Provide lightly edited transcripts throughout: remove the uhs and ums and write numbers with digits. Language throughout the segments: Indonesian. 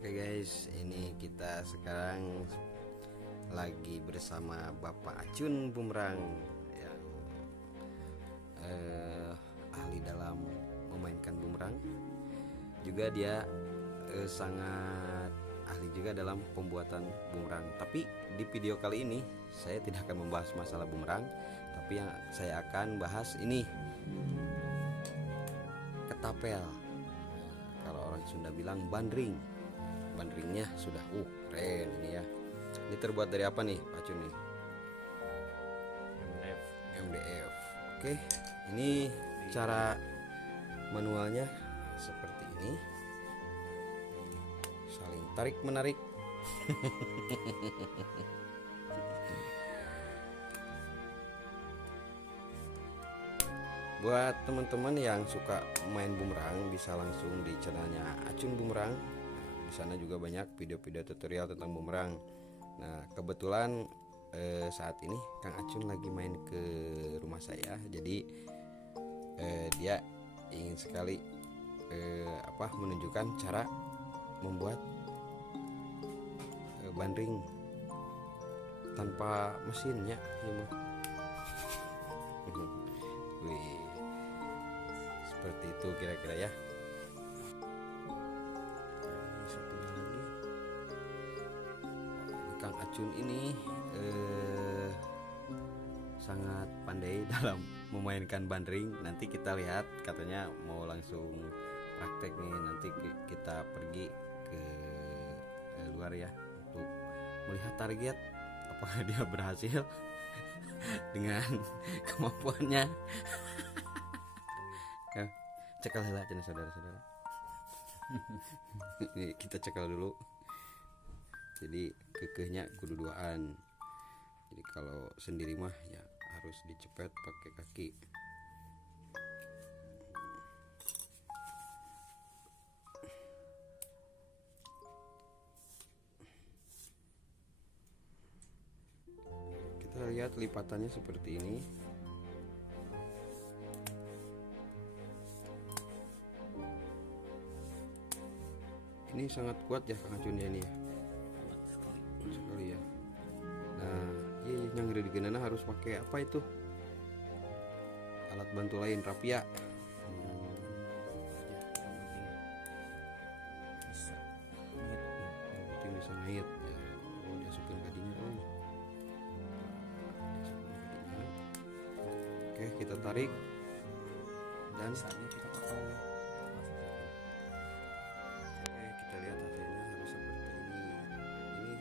Oke guys, ini kita sekarang lagi bersama Bapak Acun Bumerang yang ahli dalam memainkan bumerang. Juga dia sangat ahli juga dalam pembuatan bumerang. Tapi di video kali ini saya tidak akan membahas masalah bumerang, tapi yang saya akan bahas ini ketapel. Kalau orang Sunda bilang bandring. Bandringnya sudah keren ini ya. Ini terbuat dari apa nih Pak Acun nih? MDF. Oke, ini cara manualnya seperti ini. Saling tarik menarik. Buat teman-teman yang suka main bumerang bisa langsung di channelnya Acun Bumerang. Di sana juga banyak video-video tutorial tentang bumerang. Nah, kebetulan saat ini Kang Acun lagi main ke rumah saya. Jadi dia ingin sekali menunjukkan cara membuat bandring tanpa mesinnya ya mah. Wih, seperti itu kira-kira ya. Kang Acun ini sangat pandai dalam memainkan bandring. Nanti kita lihat, katanya mau langsung praktek nih. Nanti kita pergi ke luar ya untuk melihat target apakah dia berhasil dengan kemampuannya. Cekal lah saudara-saudara. Kita cekal dulu. Jadi kekehnya kudu duaan. Jadi kalau sendiri mah ya harus dicepet pakai kaki. Kita lihat lipatannya seperti ini. Ini sangat kuat ya Kang Acun ya ini ya. Sekali ya. Nah, yang ngeri harus pakai apa itu? Alat bantu lain rapia. Bisa ngait ya. Oh, dia supin gadinya. Oke, kita tarik dan saatnya kita potong. Kita lihat hasilnya harus seperti ini. Ini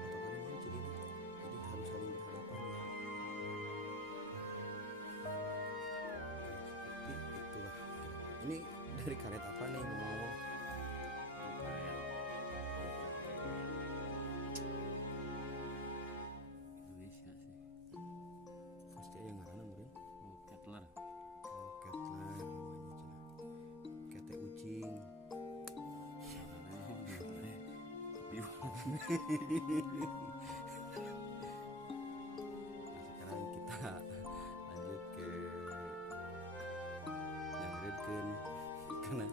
potongannya jadi harus saling berhadapan ya. Seperti itulah. Ini dari karet apa nih ngomong-ngomong? Indonesia sih. Pasti yang ngarana meureun. Kettler. Kettler namanya cenah. Kete ucing. Nah, sekarang kita lanjut ke yang redkeun karena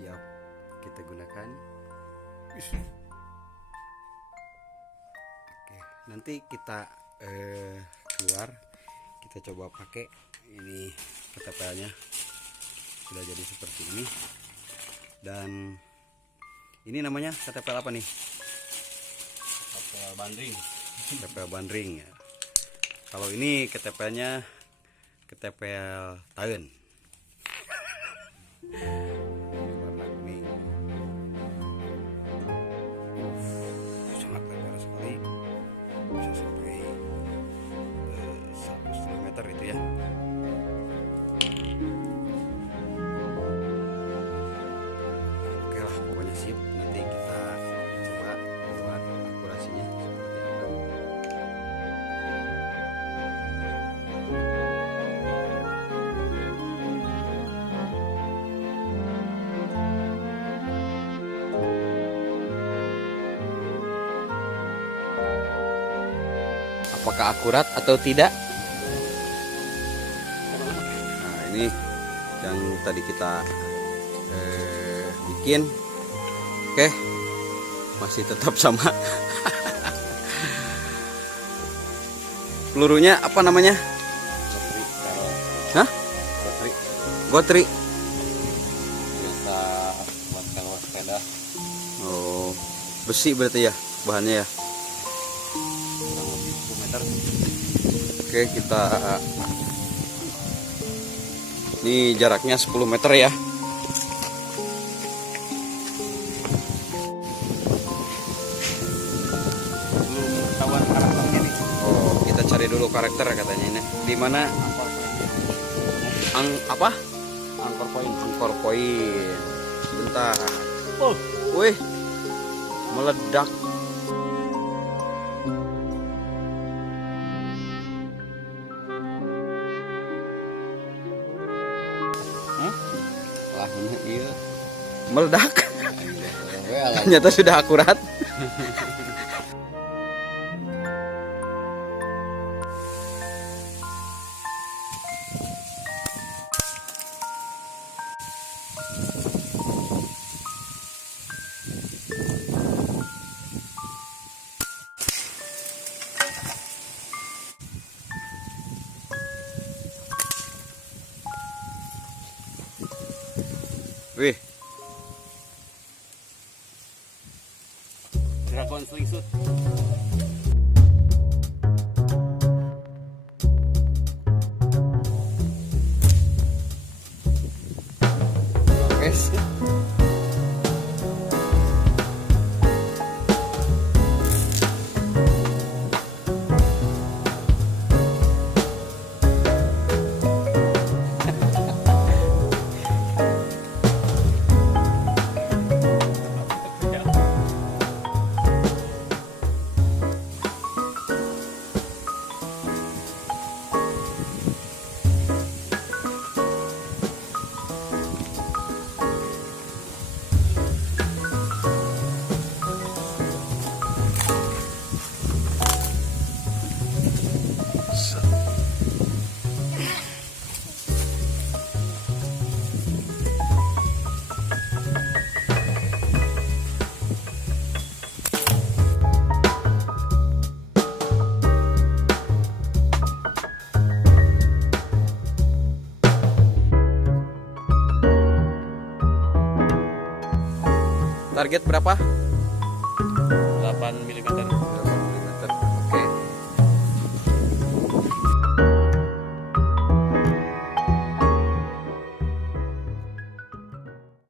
siap kita gunakan. Oke, nanti kita keluar, kita coba pakai. Ini ketepelnya sudah jadi seperti ini, dan ini namanya ketepel apa nih? Ketepel bandring. Ketepel bandring ya. Kalau ini ketepelnya ketepel taen. Warna kuning. Sangat lebar sekali, bisa sampai 1,5 meter itu ya. Oke lah, pokoknya sip. Nanti kita coba buat akurasinya seperti apa. Apakah akurat atau tidak? Nah, ini yang tadi kita bikin. Oke, masih tetap sama. Pelurunya apa namanya? Gotri karol. Hah? Gotri. Gotri. Biasa buat kalau sepeda. Oh, besi berarti ya bahannya ya. Kurang lebih 10 meter. Oke, kita ini jaraknya 10 meter ya. Belum ketahuan karakternya nih. Oh, kita cari dulu karakter katanya ini. Di mana apa? Angkor poin. Angkor poin. Sebentar. Oh, Wih, meledak. lah ini iya. Meledak. Well, Ternyata sudah akurat. Wih, Dragon slingshot. guys. Target berapa? 8 mm.